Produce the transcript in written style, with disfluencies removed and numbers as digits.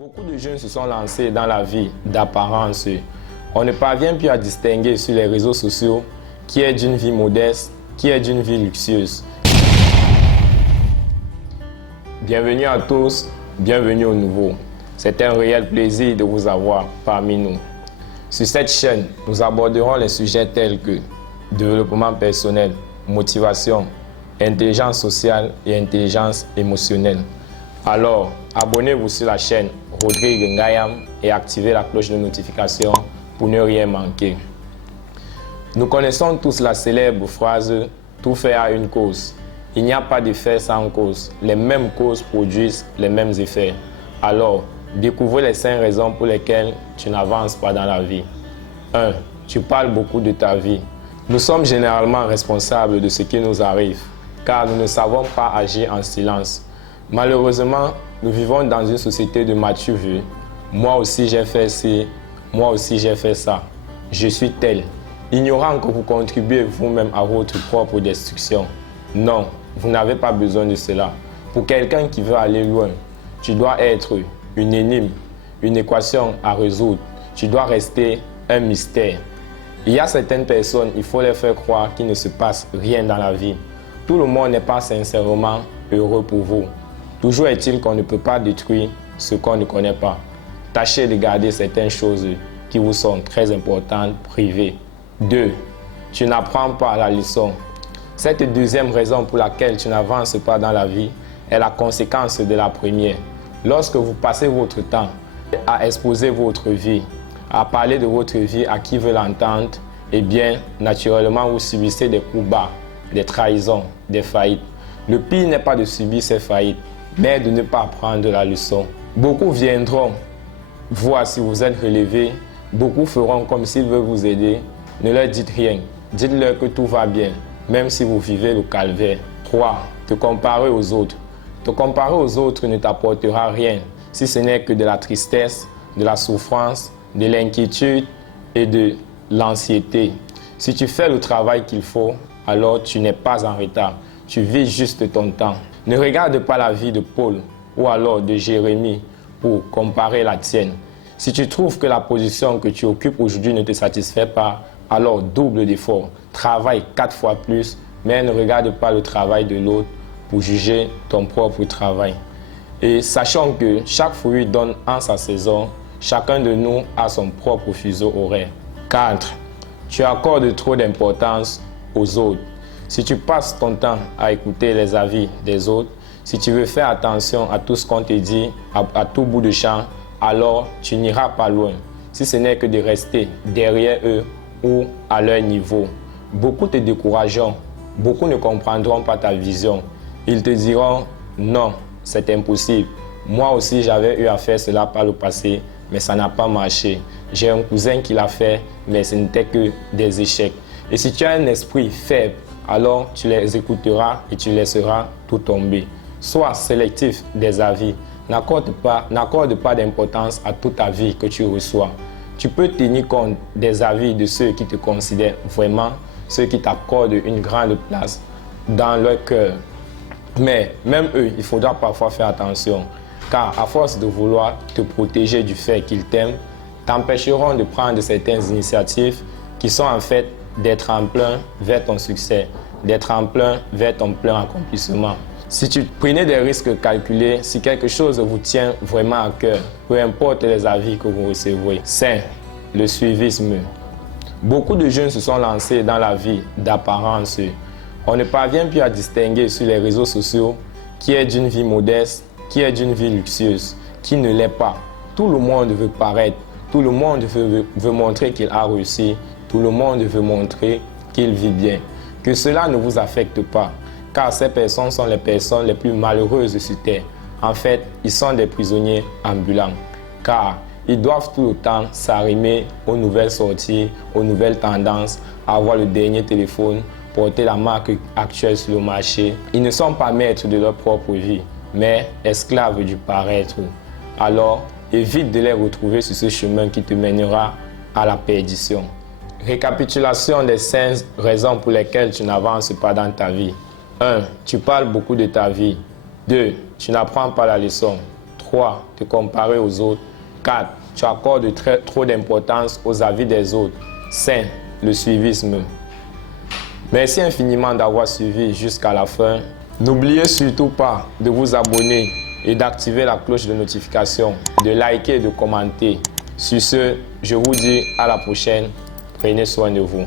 Beaucoup de jeunes se sont lancés dans la vie d'apparence. On ne parvient plus à distinguer sur les réseaux sociaux qui est d'une vie modeste, qui est d'une vie luxueuse. Bienvenue à tous, bienvenue aux nouveaux. C'est un réel plaisir de vous avoir parmi nous. Sur cette chaîne, nous aborderons les sujets tels que développement personnel, motivation, intelligence sociale et intelligence émotionnelle. Alors, abonnez-vous sur la chaîne Rodrigue Ngayam et activez la cloche de notification pour ne rien manquer. Nous connaissons tous la célèbre phrase « Tout fait a une cause ». Il n'y a pas d'effet sans cause. Les mêmes causes produisent les mêmes effets. Alors, découvrez les 5 raisons pour lesquelles tu n'avances pas dans la vie. 1. Tu parles beaucoup de ta vie. Nous sommes généralement responsables de ce qui nous arrive, car nous ne savons pas agir en silence. Malheureusement, nous vivons dans une société de m'as-tu vu? Moi aussi j'ai fait ci, moi aussi j'ai fait ça. Je suis tel. Ignorant que vous contribuez vous-même à votre propre destruction. Non, vous n'avez pas besoin de cela. Pour quelqu'un qui veut aller loin, tu dois être une énigme, une équation à résoudre. Tu dois rester un mystère. Il y a certaines personnes, il faut les faire croire qu'il ne se passe rien dans la vie. Tout le monde n'est pas sincèrement heureux pour vous. Toujours est-il qu'on ne peut pas détruire ce qu'on ne connaît pas. Tâchez de garder certaines choses qui vous sont très importantes, privées. 2. Tu n'apprends pas la leçon. Cette deuxième raison pour laquelle tu n'avances pas dans la vie est la conséquence de la première. Lorsque vous passez votre temps à exposer votre vie, à parler de votre vie à qui veut l'entendre, eh bien, naturellement, vous subissez des coups bas, des trahisons, des faillites. Le pire n'est pas de subir ces faillites, mais de ne pas apprendre la leçon. Beaucoup viendront voir si vous êtes relevé. Beaucoup feront comme s'ils veulent vous aider. Ne leur dites rien. Dites-leur que tout va bien, même si vous vivez le calvaire. 3. Te comparer aux autres. Te comparer aux autres ne t'apportera rien, si ce n'est que de la tristesse, de la souffrance, de l'inquiétude et de l'anxiété. Si tu fais le travail qu'il faut, alors tu n'es pas en retard. Tu vis juste ton temps. Ne regarde pas la vie de Paul ou alors de Jérémie pour comparer la tienne. Si tu trouves que la position que tu occupes aujourd'hui ne te satisfait pas, alors double d'efforts. Travaille 4 fois plus, mais ne regarde pas le travail de l'autre pour juger ton propre travail. Et sachant que chaque fruit donne en sa saison, chacun de nous a son propre fuseau horaire. 4. Tu accordes trop d'importance aux autres. Si tu passes ton temps à écouter les avis des autres, si tu veux faire attention à tout ce qu'on te dit, à tout bout de champ, alors tu n'iras pas loin, si ce n'est que de rester derrière eux ou à leur niveau. Beaucoup te décourageront, beaucoup ne comprendront pas ta vision. Ils te diront « Non, c'est impossible. Moi aussi j'avais eu à faire cela par le passé, mais ça n'a pas marché. J'ai un cousin qui l'a fait, mais ce n'était que des échecs. » Et si tu as un esprit faible, alors tu les écouteras et tu laisseras tout tomber. Sois sélectif des avis. N'accorde pas d'importance à toute avis que tu reçois. Tu peux tenir compte des avis de ceux qui te considèrent vraiment, ceux qui t'accordent une grande place dans leur cœur. Mais même eux, il faudra parfois faire attention, car à force de vouloir te protéger du fait qu'ils t'aiment, t'empêcheront de prendre certaines initiatives qui sont en fait des tremplins vers ton succès, des tremplins vers ton plein accomplissement. Si tu prenez des risques calculés, si quelque chose vous tient vraiment à cœur, peu importe les avis que vous recevez. 5. Le suivisme. Beaucoup de jeunes se sont lancés dans la vie d'apparence. On ne parvient plus à distinguer sur les réseaux sociaux qui est d'une vie modeste, qui est d'une vie luxueuse, qui ne l'est pas. Tout le monde veut paraître, tout le monde veut montrer qu'il a réussi, tout le monde veut montrer qu'il vit bien. Que cela ne vous affecte pas, car ces personnes sont les personnes les plus malheureuses sur Terre. En fait, ils sont des prisonniers ambulants, car ils doivent tout le temps s'arrimer aux nouvelles sorties, aux nouvelles tendances, avoir le dernier téléphone, porter la marque actuelle sur le marché. Ils ne sont pas maîtres de leur propre vie, mais esclaves du paraître. Alors, évite de les retrouver sur ce chemin qui te mènera à la perdition. Récapitulation des 5 raisons pour lesquelles tu n'avances pas dans ta vie. 1. Tu parles beaucoup de ta vie. 2. Tu n'apprends pas la leçon. 3. Te comparer aux autres. 4. Tu accordes trop d'importance aux avis des autres. 5. Le suivisme. Merci infiniment d'avoir suivi jusqu'à la fin. N'oubliez surtout pas de vous abonner et d'activer la cloche de notification, de liker et de commenter. Sur ce, je vous dis à la prochaine. Prenez soin de vous.